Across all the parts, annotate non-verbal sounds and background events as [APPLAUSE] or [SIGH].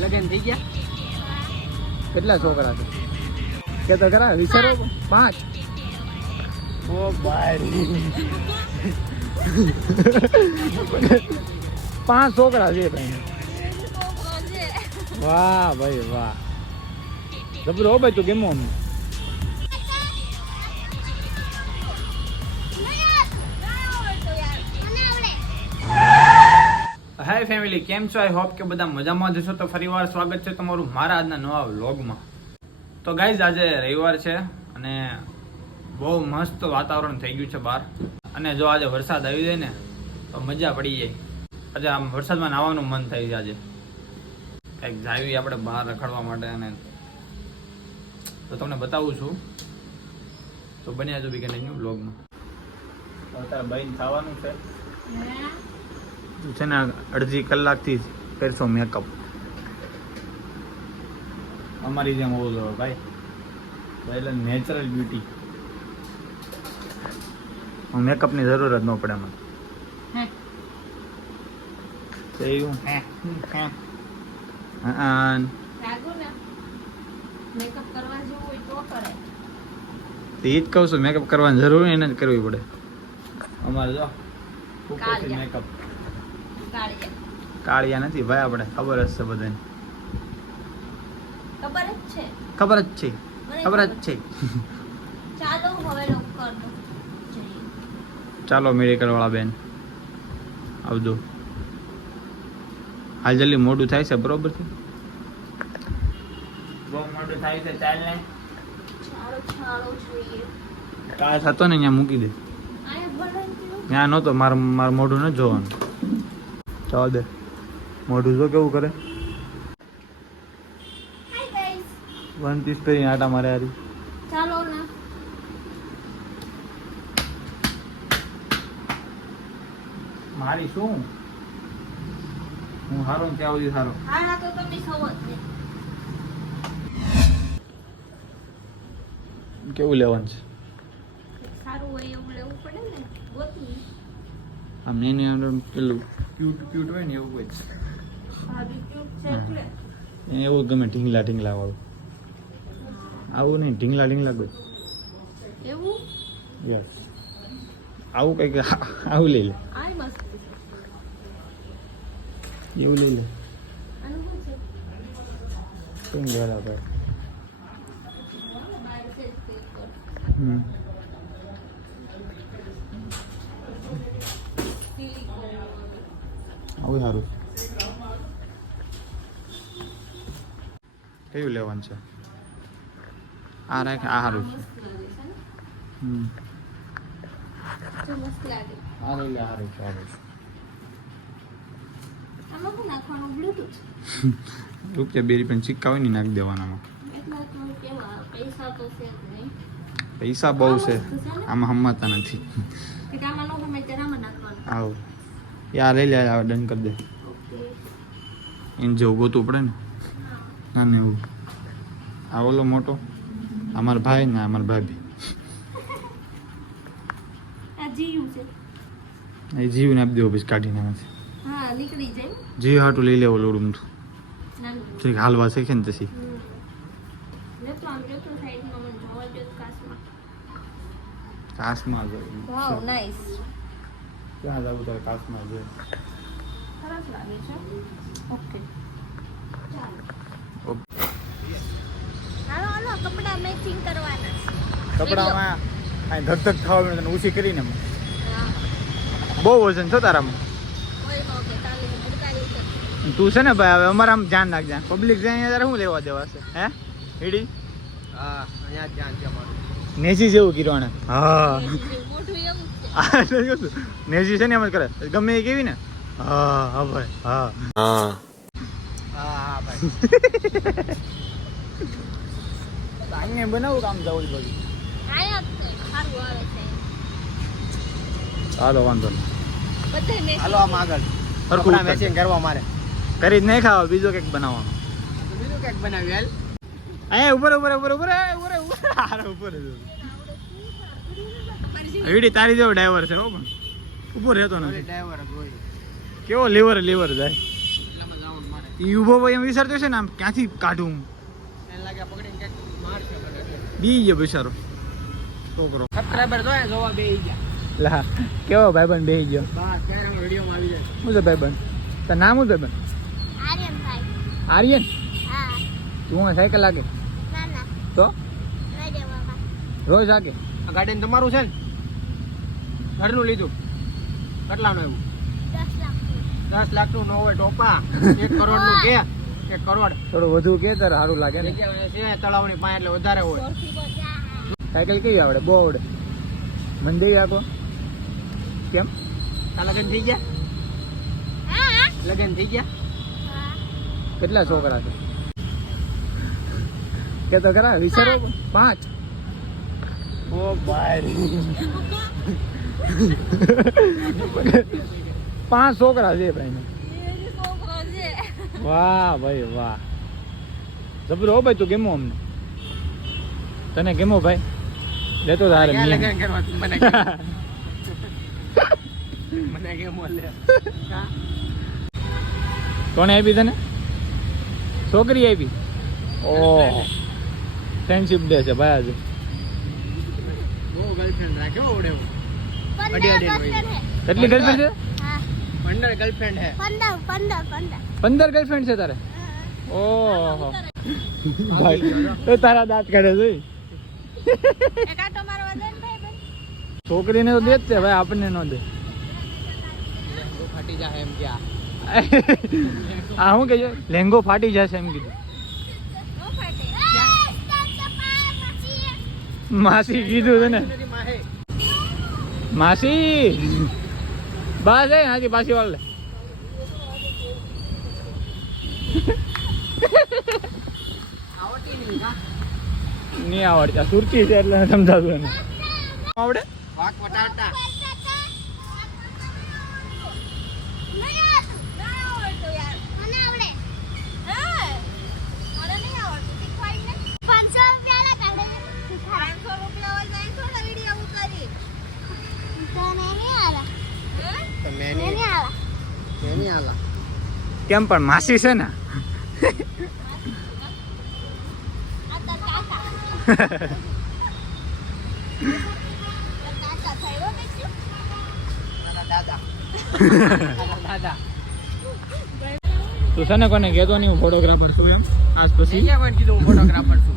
લગ્ન થઈ ગયા. કેટલા છોકરા છે? કે તો ખરા વિચારો પાંચ. ઓ [LAUGHS] ભાઈ. પાંચ છોકરા છે ભાઈ. વાહ ભાઈ વાહ. જબરો ભાઈ તું કેમ હાય ફેમિલી કેમ છો? આઈ હોપ કે બધા મજામાં જશો તો ફરીવાર સ્વાગત છે તમારું મારા આજના નવા વ્લોગમાં. તો ગાઈઝ આજે રવિવાર છે અને બહુ મસ્ત વાતાવરણ થઈ ગયું છે બહાર. અને જો આજે વરસાદ આવી જાય ને, તો મજા પડી જાય. આજે આમ વરસાદમાં નાહવાનું મન થઈ જાય આજે. કંઈક જાવી આપણે બહાર રખડવા માટે અને તો તમને બતાવું છું. તો બન્યા જો બી કન્ટિન્યુ વ્લોગમાં. અત્યારે બહેન થવાનું છે. છે ને અડધી કલાકથી જ કરશો મેકઅપ. અમારી જેમ હોવું જોઈએ ભાઈ. એટલે નેચરલ બ્યુટી મેકઅપની જરૂર જ ન પડે મને મેકઅપ કરવા જેવું હોય તો કરે. એ જ કહું છું મેકઅપ કરવાની જરૂર એને જ કરવી પડે. અમારે જો મેકઅપ. કાળિયા કાળિયા નથી ભાઈ આપણે ખબર જ છે બધાને. ખબર જ છે. ખબર જ છે. ખબર જ છે. ચાલો હવે લોકર ચાલો મેડિકલ વાળા બેન. આવજો. હાલ જલ્દી મોડું થાય છે બરોબર છે? બહુ મોડું થાય છે ચાલ ને. કાચ હતો ને ત્યાં મૂકી દે. ત્યાં નહોતો મારે મારું મોઢું ન જોવાનું. ચાલ દે. મોઢું તો કેવું કરે. વન પીસ પહેરીને આટા મારે હારી. ચાલો ના. મારી શું? હું હારો ત્યાં સુધી સારો હા તો તમે સૌ કેવું લેવાનું છે? સારું હોય એવું લેવું પડે ને. ગોતવું આમ પેલું ક્યુટ ક્યુટ હોય ને એવું. એટલે? એને એવું ગમે ઢીંગલા ઢીંગલા વાળું. આવું નહીં ઢીંગલા ઢીંગલા ગોત એવું? યસ આવું કંઈક આવું લઈ લે. એવું લઈ લે. કેમ તે કર. હમ. આવું સારું. કયું લેવાનું છે? આ રાખ આ સારું છે. આ લઈ લે સારું છે સારું છે. આમાં શું નાખવાનું રૂપિયા બે રૂપિયા સિક્કા હોય ને નાખી દેવાનામાં એટલા તો કેવા પૈસા તો છે. નહીં પૈસા બહુ છે આમાં હમતા નથી આવ. યાર લઈ લે આવે ડન કરી દે. એને જેવું ગોતું પડે ને? ના ને એવું. આ ઓલો મોટો? અમારા ભાઈ ને અમારા ભાભી. એ જીવને આપી દેવો પછી કાઢીને એમાંથી હા નીકળી જાય જીવ હાટું લઈ લેવો લોડું તું ઠીક હાલવા શીખે ને પછી. કાશમાં. ક્યાં જવું તારે કાશમાં જો સરસ લાગે છે ઓકે હાલો હાલો કપડા મેચિંગ કરવાના કપડામાં અહીં ધક ધક થવા મળે તને ઓછી કરીને બહુ વજન છો તારામાં તું છે ને ભાઈ હવે અમારે આમ ધ્યાન રાખજે પબ્લિક જાય અહીંયા તારે શું લેવા દેવા છે હે હીડી હા અહીંયા ધ્યાન છે અમારું નેજી જેવું કિરણ હા નેજી એમ જ કરે ગમે કેવી ને હા હા ભાઈ હા હા હા ભાઈ આઈને બનાવું કામ જવું બધું આયા જ છે. સારું આવે છે ચાલો વાંધો નહીં હાલો આમ આગળ સરખું મેચિંગ કરવા મારે કરી જ નહીં ખાવા બીજો કંઈક બનાવવાનો બીજું કંઈક બનાવ્યું હાલ અહીંયા ઉપર ઉપર ઉપર ઉપર એ, ઉપર ઉપર ઉપર વીડી તારી જેવો ડ્રાઈવર છે હો પણ. ઊભો રહેતો નથી. ડ્રાઈવર હોય. કેવો લીવર લીવર જાય. એટલામાં જવાનું મારે. એ ઊભો હોય એમ વિચારતો છે ને આમ ક્યાંથી કાઢું? હું લાગે પકડીને કંઈક બી ગયો બિચારો. છોકરો. સબસ્ક્રાઈબર તો જોવા બેહી ગયા. લા કેવો ભાઈબંધ બેસી ગયો? બસ ત્યારે હું વિડીયોમાં આવી જાય? શું છે ભાઈબંધ? તાર નામ શું ભાઈબંધ આર્યન? હા. તું સાયકલ લાગે? ના ના. તો? રોજ લાગે? આ ગાર્ડન તમારું છે ને? ઘરનું લીધું. કેટલાનું એવું? દસ લાખનું ન હોય ટોપા એક [LAUGHS] કરોડનું કે એક કરોડ. થોડું વધુ કે તારે સારું લાગે ને. છે તળાવની પાસે એટલે વધારે હોય. સાયકલ કેવી આવડે? બહુ આવડે. મને દઈ આપો કેમ? આ લગ્ન થઈ ગયા? હા. લગ્ન થઈ ગયા? કેટલા છોકરા છે? કે તો ખરા વિચારો પાંચ? પાંચ છોકરા છે ભાઈ વાહ ભાઈ વાહ. જબરો હો ભાઈ તું કેમો અમને. તને કેમો ભાઈ? લેતો તારે ક્યાં મિયા. લગ્ન કરવા તું મને કે? મને કેમ કોણે આપી તને? છોકરી આપી? ઓ ફ્રેન્ડશિપ ડે છે ભાઈ આજે. ગર્લફ્રેન્ડ રાખ્યો ઓડે અડી અડી કેટલી ગર્લફ્રેન્ડ છે? પંદર ગર્લફ્રેન્ડ હે પંદર પંદર પંદર. પંદર ગર્લફ્રેન્ડ છે તારે? ઓહો. ભાઈ તો તારા દાંત કાઢે છે છોકરીને તો દે જ છે ભાઈ આપણને ન દે. ફાટી જાય એમ કે આ. આ શું કહેજો લેંગો ફાટી જશે એમ કીધું નો ફાટે એ સ્ટાર્ટ પાય પછી માસી કીધું છે ને. માસી! બસ એ હાજી પાછી વાળ નહીં, આવડતા. સુરતી છે એટલે સમજાતું એને આવડે વાક વટાડતા તો મેં નહીં મેં નહીં આલા કેમ પણ માસી છે ને? તારા દાદા તારા દાદા તું છે ને કોને કહેતો નહીં હું ફોટોગ્રાફર છું એમ. આજ પછી. કીધું હું ફોટોગ્રાફર છું.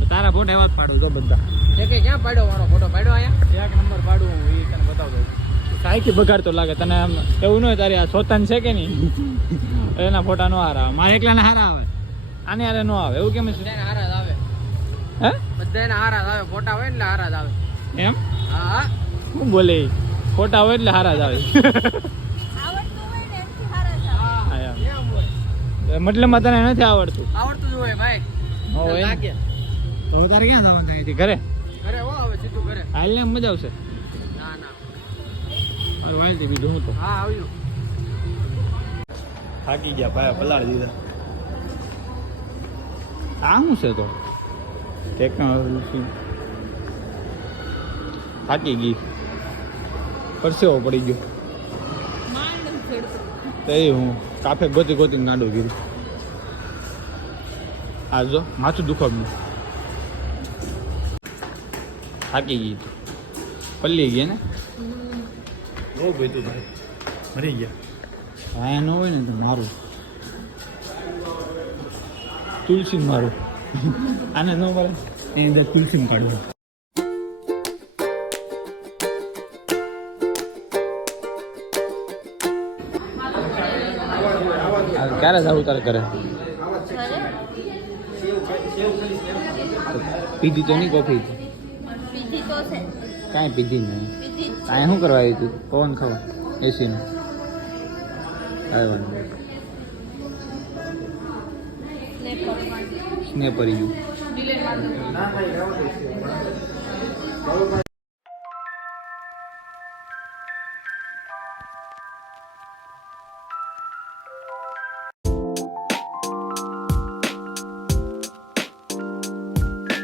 તો તારા ફોટો એવા જ પાડું તો બધા. કે ક્યાં પાડ્યો મારો ફોટો પાડ્યો અહીંયા. એક નંબર પાડું હું એ તને બતાવતો સાઈથી બગાડતો લાગે તને આમ એવું ન હોય તારી આ સોતન છે કે નહીં? એના ફોટા નો હારા આવે. મારે એકલાને હારા આવે. આને હારે નો આવે. એવું કેમ છે? બધાને હારા જ આવે. હે? બધાને હારા જ આવે. ફોટા હોય એટલે હારા જ આવે. એમ? હા. હા શું બોલે? ફોટા હોય એટલે હારા જ આવે. હા માં એમ તને નથી આવડતું. આવડતું જ હોય ભાઈ. હોય તો હું તારે ક્યાં જવાનું અહીંથી? ઘરે? ઘરે હો હવે સીધું ઘરે. હાલ ને મજા આવશે? ના ના. અરે વાલથી બીજું હું તો. હા આવ્યું થાકી ગયા ભાઈ પલાળી દીધા. આ શું છે તો? ટેકનોલોજી થાકી ગઈ. પરસેવો પડી ગયો. તે હું કાફે ગોતી ગોતી નાડું કીધું આ જો માથું દુખાવ્યું થાકી ગઈ. પલ્લી ગઈ ને? બહુ ગયું ભાઈ. મરી ગયા. હા ન હોય ને તો મારું. તુલસી મારું. આને ન મળે. એની અંદર તુલસી કાઢવું ક્યારે જવું તારે કરે પીધી તો નહીં કોફી? કાંઈ પીધી નહીં. કાંઈ શું કરવા આવ્યું તું? પવન ખાવા. એસીનું કરવાની સ્ને